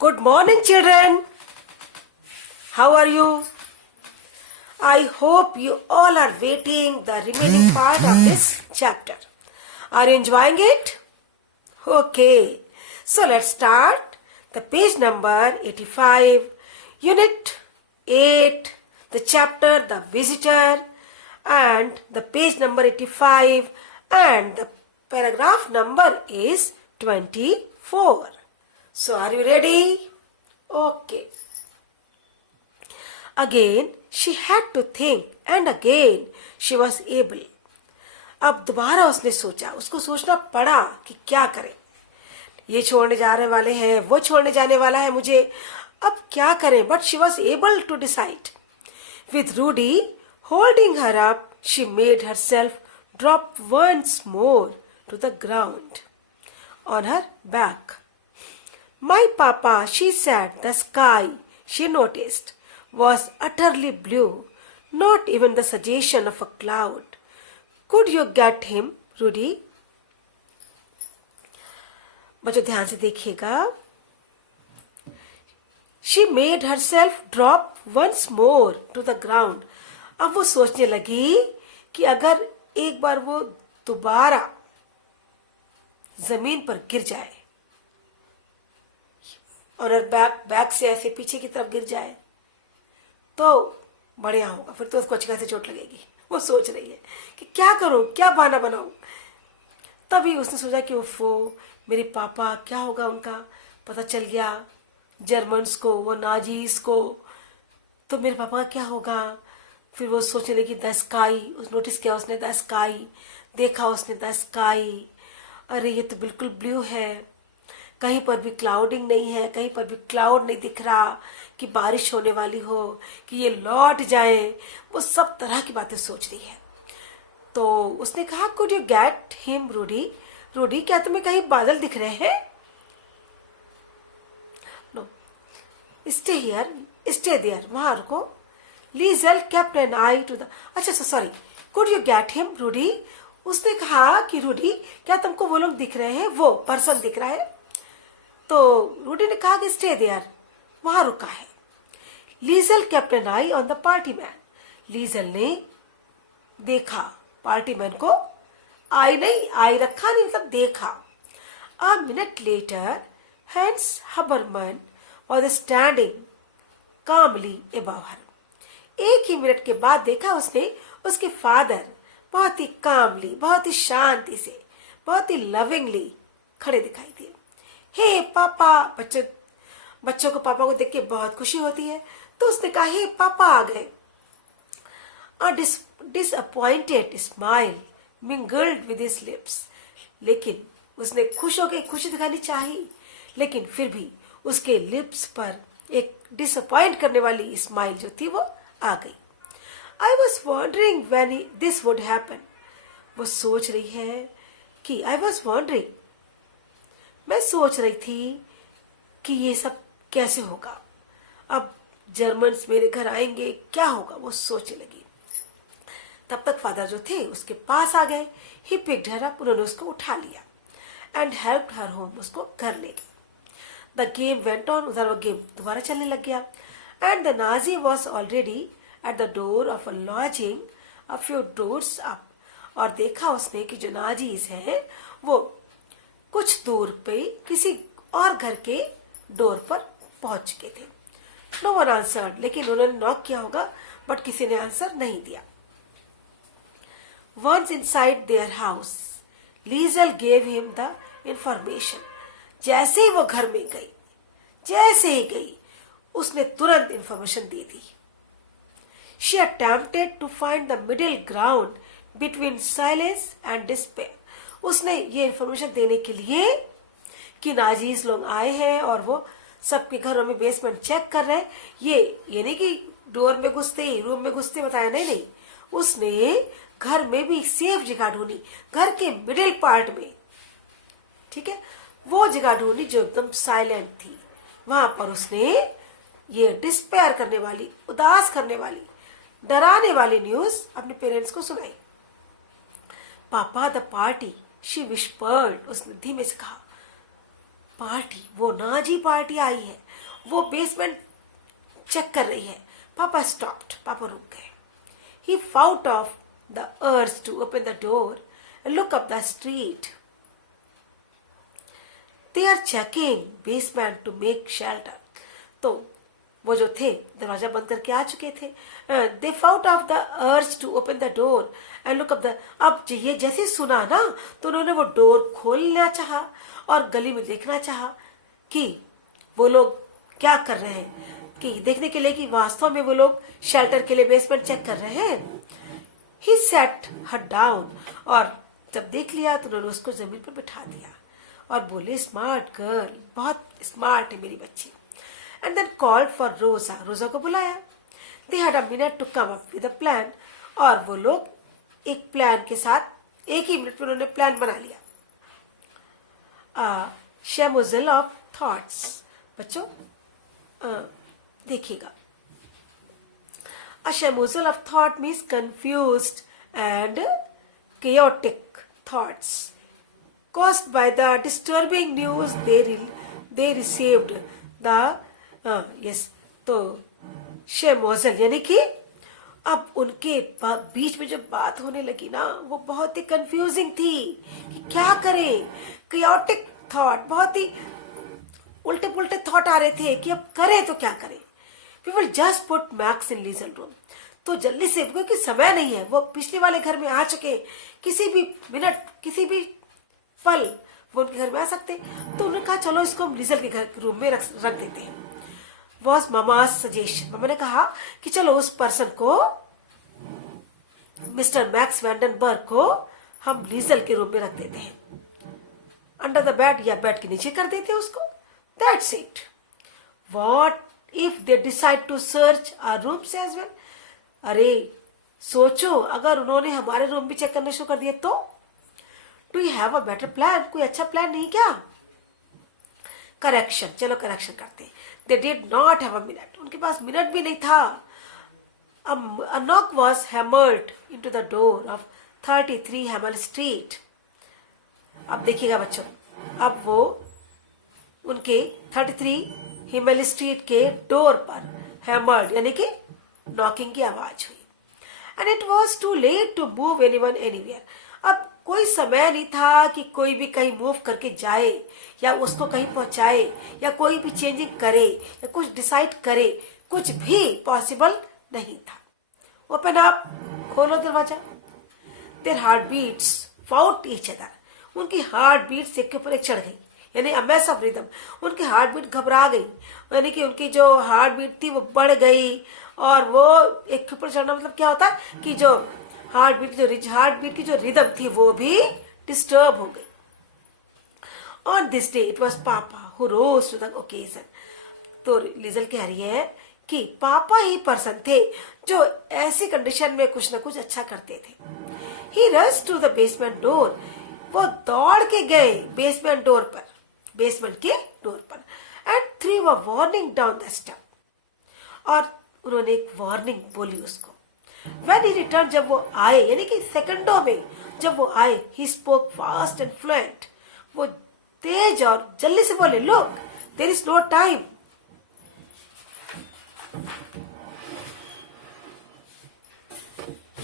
Good morning, children. How are you? I hope you all are waiting the remaining part of this chapter. Are you enjoying it? Okay. So let's start. The page number 85, unit 8, the chapter The Visitor, and the page number 85, and the paragraph number is 24. So are you ready? Okay. Again she had to think and again she was able. अब दोबारा उसने सोचा, उसको सोचना पड़ा कि क्या करें. ये छोड़ने जाने वाले हैं, वो छोड़ने जाने वाला है मुझे, अब क्या करें. But she was able to decide. With Rudi holding her up, she made herself drop once more to the ground on her back. My papa, she said, the sky, she noticed, was utterly blue, not even the suggestion of a cloud. Could you get him, Rudy? बच्चों ध्यान से देखिएगा. She made herself drop once more to the ground. अब वो सोचने लगी कि अगर एक बार वो दोबारा जमीन पर गिर जाए और बैक से ऐसे पीछे की तरफ गिर जाए तो बढ़िया होगा, फिर तो उसको अच्छी खासी चोट लगेगी. वो सोच रही है कि क्या करूं, क्या बहाना बनाऊं. तभी उसने सोचा कि वो मेरे पापा, क्या होगा उनका, पता चल गया जर्मन्स को, वो नाजीज को, तो मेरे पापा का क्या होगा. फिर वो सोचने लगी द स्काई. उस नोटिस किया उसने द स्काई, देखा उसने द स्काई. अरे ये तो बिल्कुल ब्लू है, कहीं पर भी क्लाउडिंग नहीं है, कहीं पर भी क्लाउड नहीं दिख रहा कि बारिश होने वाली हो, कि ये लौट जाए. वो सब तरह की बातें सोच रही है. तो उसने कहा could you get him Rudy. Rudy, क्या तुम्हें कहीं बादल दिख रहे हैं? No, stay here, stay there, वहां रुको. Liesel kept an eye to the, अच्छा sorry, could you get him Rudy. उसने कहा कि रूडी, क्या तुमको वो लोग दिख रहे हैं, वो पर्सन दिख रहा है. तो रूडी ने कहा कि स्टे देयर, वहां रुका है. Liesel kept an eye on the party man. Liesel ने देखा पार्टी मैन को. आई नहीं, आई रखा नहीं, मतलब देखा. A minute later Hans Hubermann was standing calmly above her. एक ही मिनट के बाद देखा उसने उसके फादर बहुत ही कामली, बहुत ही शांति से, बहुत ही लविंगली खड़े दिखाई दिए. हे पापा. बच्चों को पापा को देख के बहुत खुशी होती है, तो उसने कहा हे पापा आ गए. A disappointed smile mingled with his lips. लेकिन उसने खुश होकर खुशी दिखानी चाहिए, लेकिन फिर भी उसके लिप्स पर एक डिसअपॉइंट करने वाली स्माइल जो थी वो आ गई. I was wondering when this would happen. वो सोच रही है कि आई वॉज वॉन्डरिंग, मैं सोच रही थी कि ये सब कैसे होगा, अब जर्मन्स मेरे घर आएंगे, क्या होगा, वो सोचने लगी. तब तक फादर जो थे उसके पास आ गए. ही पिक्ड हर अप, उन्होंने उसको उठा लिया. एंड हेल्प्ड हर होम, उसको घर ले गए. द गेम वेंट ऑन, उधर वो गेम दोबारा चलने लग गया. And the Nazi was already at the door of a lodging a few doors up. और देखा उसने कि जो नाजीज हैं वो कुछ दूर पे किसी और घर के डोर पर पहुंच चुके थे. नो वन आंसर्ड, लेकिन उन्होंने नॉक किया होगा बट किसी ने आंसर नहीं दिया. Once inside their house, Liesel gave him the information. जैसे ही वो घर में गई, जैसे ही गई, उसने तुरंत इंफॉर्मेशन दे दी. She attempted to find the middle ground between silence and despair. उसने ये इंफॉर्मेशन देने के लिए कि नाजीज लोग आए हैं और वो सबके घरों में बेसमेंट चेक कर रहे हैं, ये नहीं कि डोर में घुसते ही रूम में घुसते बताया, नहीं. उसने घर में भी सेफ जगह ढूंढी, घर के मिडिल पार्ट में, ठीक है, वो जगह ढूंढी जो एकदम साइलेंट थी. वहां पर उसने ये डिस्पेयर करने वाली, उदास करने वाली, डराने वाली न्यूज अपने पेरेंट्स को सुनाई. पापा द पार्टी, शी विस्पर्ड, उसने धीमे से कहा. पार्टी, वो नाजी पार्टी आई है. वो बेसमेंट चेक कर रही है. पापा स्टॉप्ड. पापा रुक गए. He fought off the urge to open the door and look up the street. They are checking basement to make shelter. तो वो जो थे दरवाजा बंद करके आ चुके थे. They fought off the urge to open the door and look up the. अब ये जैसे सुना ना तो उन्होंने वो डोर खोलना चाहा और गली में देखना चाहा कि वो लोग क्या कर रहे हैं, कि देखने के लिए कि वास्तव में वो लोग शेल्टर के लिए बेसमेंट चेक कर रहे हैं. He sat her down. और जब देख लिया तो उन्होंने उसको जमीन पर बिठा दिया और बोले स्मार्ट गर्ल, बहुत स्मार्ट है मेरी बच्ची. एंड देन कॉल्ड फॉर रोजा. रोजा को बुलाया. They had a minute to come up with a plan. और वो लोग एक प्लान के साथ एक ही मिनट में उन्होंने प्लान बना लिया. शेमोजल ऑफ थॉट्स. बच्चों देखिएगा. A shamoozle of thought means confused and chaotic thoughts caused by the disturbing news they received. Yes, तो shamoozle यानी कि अब उनके बीच में जब बात होने लगी ना वो बहुत ही कंफ्यूजिंग थी कि क्या करें. chaotic thought, बहुत ही उल्टे पुल्टे थॉट आ रहे थे कि अब करें तो क्या करें. We will just put Max in Liesel room. तो जल्दी से, क्योंकि समय नहीं है, वो पिछले वाले घर में आ चुके, किसी भी मिनट किसी भी पल वो उनके घर में आ सकते. तो उन्होंने कहा चलो इसको हम लीजल के घर रूम में रख देते हैं. Was mama's suggestion. मम्मा ने कहा कि चलो उस पर्सन को, मिस्टर मैक्स वैंडनबर्ग को हम लीजल के रूम में रख देते हैं. अंडर द बेड या बेड के नीचे कर देते हैं उसको. That's it. What if they decide to search our rooms as well. अरे सोचो अगर उन्होंने हमारे रूम भी चेक करने शुरू कर दिए तो. Do you have a better plan? कोई अच्छा प्लान नहीं क्या? करेक्शन. चलो करेक्शन करते हैं. They did not have a minute. उनके पास मिनट भी नहीं था. A knock was hammered into the door of 33 Hamel Street. अब देखिएगा बच्चों, अब वो उनके 33 हिमेल स्ट्रीट के डोर पर हैमर्ड यानी कि नॉकिंग की आवाज हुई. And it was too late to move anyone anywhere. अब कोई समय नहीं था कि कोई भी कहीं मूव करके जाए या उसको कहीं पहुंचाए या कोई भी चेंजिंग करे या कुछ डिसाइड करे. कुछ भी पॉसिबल नहीं था. Open up. खोलो दरवाजा. Their heart beats fought each other. उनकी हार्ट बीट्स एक के ऊपर एक चढ़ गई यानी अ मैस ऑफ रिदम. उनकी हार्ट बीट घबरा गई यानी कि उनकी जो हार्ट बीट थी वो बढ़ गई और वो एक के ऊपर चढ़ना मतलब क्या होता है कि जो हार्ट बीट की जो रिदम थी वो भी डिस्टर्ब हो गई. On this day it was Papa who rose to the occasion. तो लीजल कह रही है कि पापा ही पर्सन थे जो ऐसी कंडीशन में कुछ ना कुछ अच्छा करते थे. He rushed to the basement door. वो दौड़ के गए बेसमेंट के डोर पर and threw a warning down the step. और उन्होंने एक वार्निंग बोली उसको. व्हेन ही रिटर्न, जब वो आए यानी कि सेकंडों में जब वो आए, he spoke fast and fluent. वो तेज और जल्दी से बोले, look there is no time.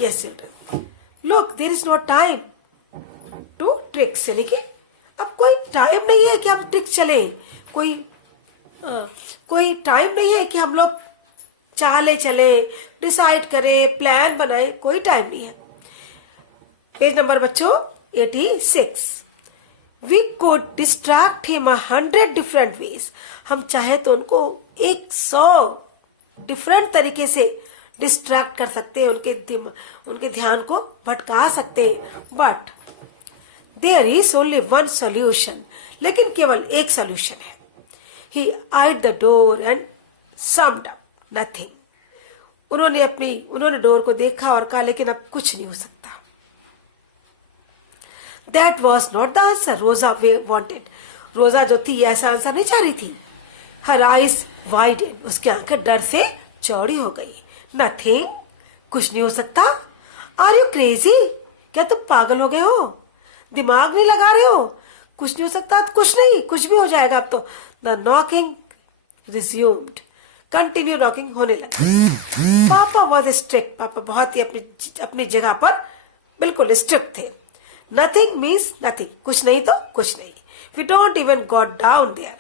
Yes children, look there is no time to tricks. यानी कि अब कोई टाइम नहीं है कि हम ट्रिक चले. कोई टाइम नहीं है कि हम लोग चाले चले, डिसाइड करें, प्लान बनाए. कोई टाइम नहीं है. पेज नंबर बच्चों 86. We could distract him 100 different ways. हम चाहे तो उनको 100 डिफरेंट तरीके से डिस्ट्रैक्ट कर सकते हैं, उनके ध्यान को भटका सकते हैं. But there is only one solution. लेकिन केवल एक सोल्यूशन है. He eyed the door and summed up nothing. उन्होंने डोर को देखा और कहा लेकिन अब कुछ नहीं हो सकता. That was not the answer Rosa wanted. Rosa जो थी ऐसा आंसर नहीं चाह रही थी. Her eyes widen. उसकी आंखें डर से चौड़ी हो गई. नथिंग, कुछ नहीं हो सकता. Are you crazy? क्या तुम पागल हो गए हो? दिमाग नहीं लगा रहे हो? कुछ नहीं हो सकता तो कुछ नहीं, कुछ भी हो जाएगा अब तो. The knocking resumed. Continue knocking होने लगा। पापा वॉज स्ट्रिक्ट, पापा बहुत ही अपनी जगह पर बिल्कुल स्ट्रिक्ट थे। नथिंग मीन्स नथिंग, कुछ नहीं तो कुछ नहीं। We don't even got down there,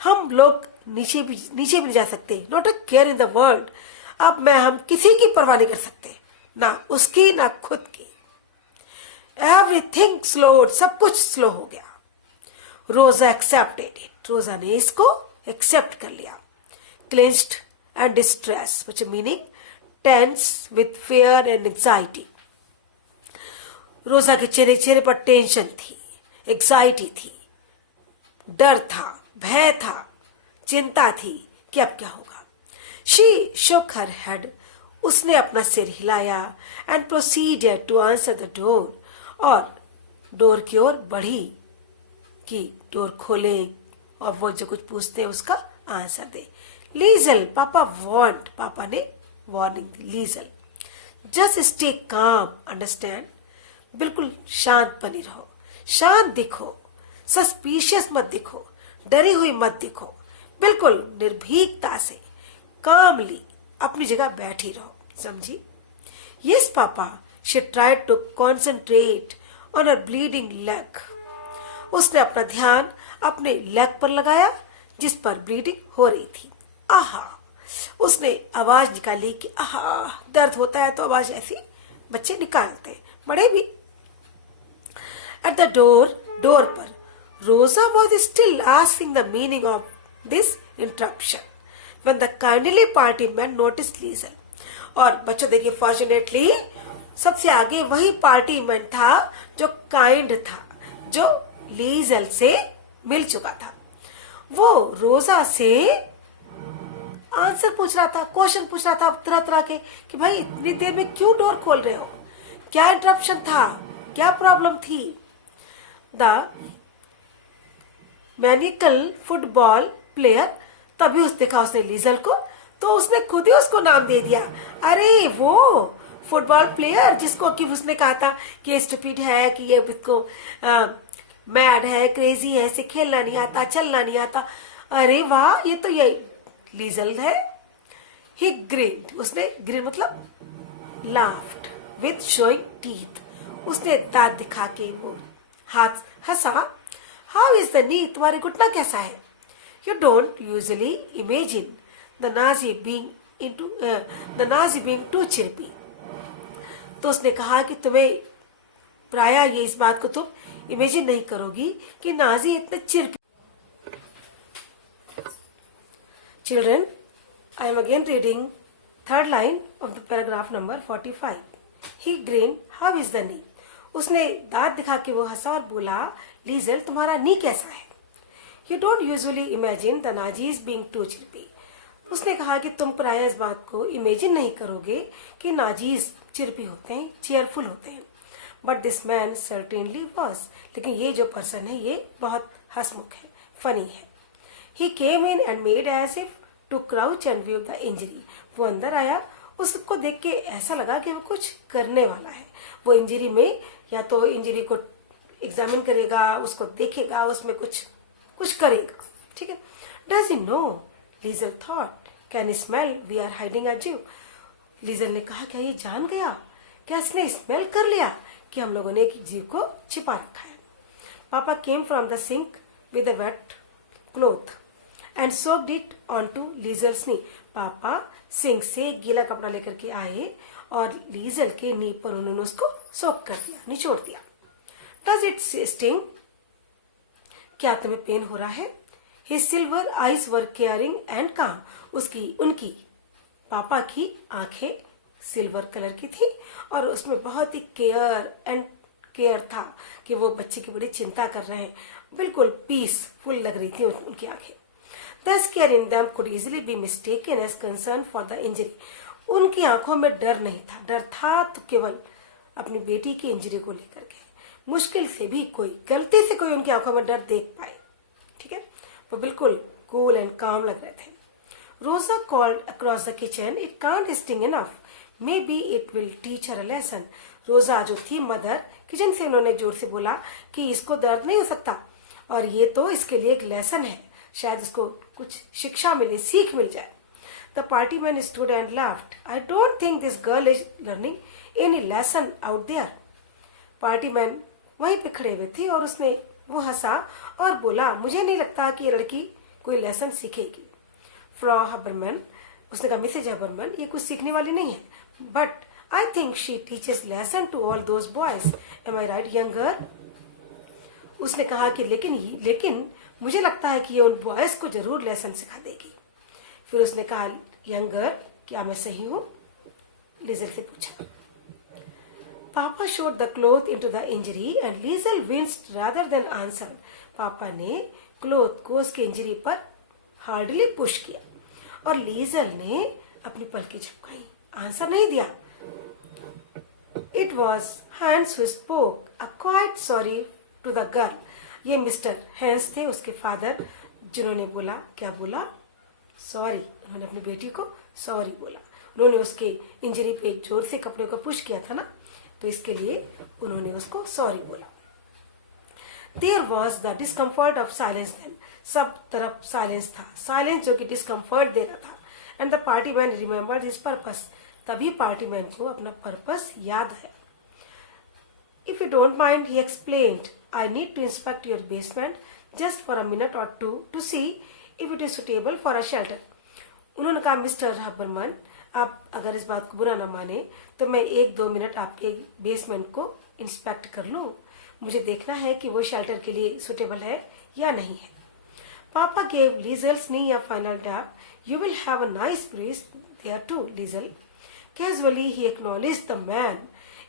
हम लोग नीचे भी नहीं जा सकते। Not a care in the world, अब हम किसी की परवाह नहीं कर सकते, ना उसकी ना खुद की। एवरीथिंग स्लोड, सब कुछ स्लो हो गया। रोजा एक्सेप्टेड इट, रोजा ने इसको एक्सेप्ट कर लिया। Clinched and distress, which meaning tense with fear and anxiety. रोजा के चेहरे पर टेंशन थी, एग्जाइटी थी, डर था, भय था, चिंता थी कि अब क्या होगा। शी shook her head, उसने अपना सिर हिलाया and proceeded to answer the door, और डोर की ओर बढ़ी कि डोर खोले और वो जो कुछ पूछते हैं उसका आंसर दे। लीजल, पापा वांट, पापा ने वार्निंग दी। लीजल, जस्ट स्टे काम, अंडरस्टैंड, बिल्कुल शांत बनी रहो, शांत दिखो, सस्पिशियस मत दिखो, डरी हुई मत दिखो, बिल्कुल निर्भीकता से कामली अपनी जगह बैठी रहो, समझी। Yes papa, she tried to concentrate on her bleeding leg, उसने अपना ध्यान अपने लेग पर लगाया जिस पर ब्लीडिंग हो रही थी। आहा, उसने आवाज निकाली कि आहा, दर्द होता है तो आवाज ऐसी बच्चे निकालते, बड़े भी। एट द डोर पर Rosa was still asking the meaning of this interruption when the kindly party man notice Liesel, और बच्चों देखिए फॉर्चुनेटली सबसे आगे वही पार्टी मैन था जो काइंड था, जो लीजल से मिल चुका था। वो रोजा से आंसर पूछ रहा था, क्वेश्चन पूछ रहा था तरह तरह के कि भाई इतनी देर में क्यों डोर खोल रहे हो, क्या इंटरप्शन था, क्या प्रॉब्लम थी। द मैनिकल फुटबॉल प्लेयर, तभी देखा उसने लीजल को तो उसने खुद ही उसको नाम दे दिया। अरे वो फुटबॉल प्लेयर जिसको कि उसने कहा था कि स्टूपिड है, कि ये इसको मैड है, क्रेजी है, इसे खेलना नहीं आता, चलना नहीं आता। अरे वाह, ये तो ये लीजल है। ही ग्रिन्ड, उसने ग्रिन मतलब लाफ्ड विथ शोइंग टीथ, उसने दांत दिखा के वो हाथ हंसा। हाउ इज द नी, तुम्हारे घुटना कैसा है। You don't usually imagine the Nazi being too chirpy, तो उसने कहा कि तुम्हें प्राय ये इस बात को तुम इमेजिन नहीं करोगी कि नाजी इतने चिरपी। Children, I am again reading third line of the paragraph number 45. He grinned, how is the knee? उसने दांत दिखा के वो हंसा और बोला, लीजल तुम्हारा नी कैसा है। You don't usually imagine the Nazis being too chirpy. उसने कहा कि तुम प्राय इस बात को इमेजिन नहीं करोगे कि नाजीज चिरपी होते हैं, चेयरफुल होते हैं। But this man certainly was. लेकिन ये जो पर्सन है ये बहुत हंसमुख है, फनी है। He came in and made as if to crouch and view the injury. वो अंदर आया, उसको देख के ऐसा लगा कि वो कुछ करने वाला है। वो इंजरी में या तो इंजरी को एग्जामिन करेगा, उसको देखेगा, उसमें कुछ करेगा, ठीक है। Does he know? लीजल thought. Can he smell? We are hiding a Jew. लीजल ने कहा क्या ये जान गया, क्या इसने स्मेल कर लिया कि हम लोगों ने एक जीव को छिपा रखा है। Papa came from the sink with a wet cloth and soaked it onto Liesel's knee. पापा सिंक से गीला कपड़ा लेकर के आए और लीजल के नी पर उन्होंने उसको सोक कर दिया, निचोड़ दिया। डज इट स्टिंग, क्या तुम्हें पेन हो रहा है। His silver eyes were caring and काम, उनकी पापा की आंखें सिल्वर कलर की थी और उसमें बहुत ही केयर था कि वो बच्चे की बड़ी चिंता कर रहे हैं, बिल्कुल पीसफुल लग रही थी उनकी आंखें। The scare in them could easily be mistaken as concern for the injury. उनकी आंखों में डर नहीं था, डर था तो केवल अपनी बेटी की इंजरी को लेकर के। मुश्किल से भी कोई गलती से कोई उनकी आंखों में डर देख पाए, ठीक है। वो बिल्कुल कूल एंड काम लग रहे थे। रोजा called across the kitchen, it can't sting enough. Maybe it will teach her a lesson. रोजा जो थी मदर, किचन से उन्होंने जोर से बोला कि इसको दर्द नहीं हो सकता और ये तो इसके लिए एक लेसन है, शायद उसको कुछ शिक्षा मिले, सीख मिल जाए। The party man stood and laughed. I don't think this girl is learning any lesson out there. Party man वहीं पे खड़े हुए थे और उसने वो हंसा और बोला, मुझे नहीं लगता कि ये लड़की कोई लेसन सीखेगी। फ्रॉ हबरमैन, उसने कहा मिसेज हबरमैन, ये कुछ सीखने वाली नहीं है, but I think she teaches lesson to all those boys. Am I right younger? उसने कहा कि लेकिन मुझे लगता है कि ये उन बॉयज को जरूर लेसन सिखा देगी। फिर उसने कहा, यंगर, क्या मैं सही हूं? लीजल से पूछा। Papa shoved the cloth into the injury and Liesel winced rather than answered. पापा ने क्लोथ को उसके इंजरी पर हार्डली पुश किया और लीजल ने अपनी पलकें झपकाई, आंसर नहीं दिया। It was Hans who spoke a quiet sorry to the girl. ये मिस्टर हैंस थे, उसके फादर, जिन्होंने बोला, क्या बोला? सॉरी। उन्होंने अपनी बेटी को सॉरी बोला। उन्होंने उसके इंजरी पे जोर से कपड़े को पुश किया था ना, तो इसके लिए उन्होंने उसको सॉरी बोला। There was the discomfort of silence then. सब तरफ साइलेंस था, साइलेंस जो कि डिस्कम्फर्ट दे रहा था। And the party man remembered his purpose. तभी पार्टी मैन को अपना पर्पस याद आया। If you don't mind, he explained, I need to inspect your basement just for a minute और to to see if it is suitable for a shelter. उन्होंने कहा, mister हबरमैन, आप अगर इस बात को बुरा ना माने तो मैं 1-2 मिनट आपके बेसमेंट को इंस्पेक्ट कर लूं। मुझे देखना है कि वो शेल्टर के लिए सुटेबल है या नहीं है। Papa gave Liesel's knee a final dab. You will have a nice breeze there too, Liesel. Casually he acknowledged the man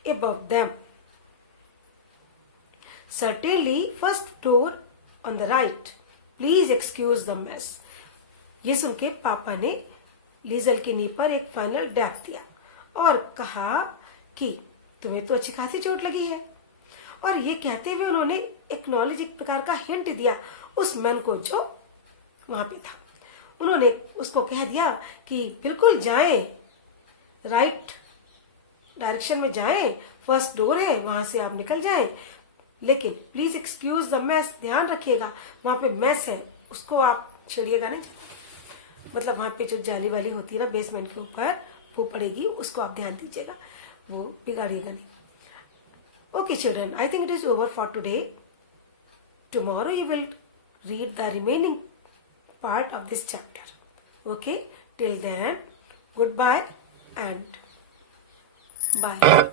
above them. Certainly, first door on the right. Please excuse the mess. ये सुन के पापा ने लीजल के नी पर एक final dab दिया और कहा कि तुम्हें तो अच्छी खासी चोट लगी है। और ये कहते हुए उन्होंने एक्नॉलेज, एक प्रकार का हिंट दिया उस मैन को जो वहां पे था। उन्होंने उसको कह दिया कि बिल्कुल जाएं, राइट डायरेक्शन में जाएं, फर्स्ट डोर है, वहां से आप निकल जाएं, लेकिन प्लीज एक्सक्यूज द मैस, ध्यान रखिएगा वहां पे मैस है, उसको आप छेड़िएगा नहीं। मतलब वहां पे जो जाली वाली होती है ना बेसमेंट के ऊपर, वो पड़ेगी, उसको आप ध्यान दीजिएगा, वो बिगाड़िएगा नहीं। Okay children, I think it is over for today. Tomorrow you will read the remaining part of this chapter. Okay, till then, goodbye and bye.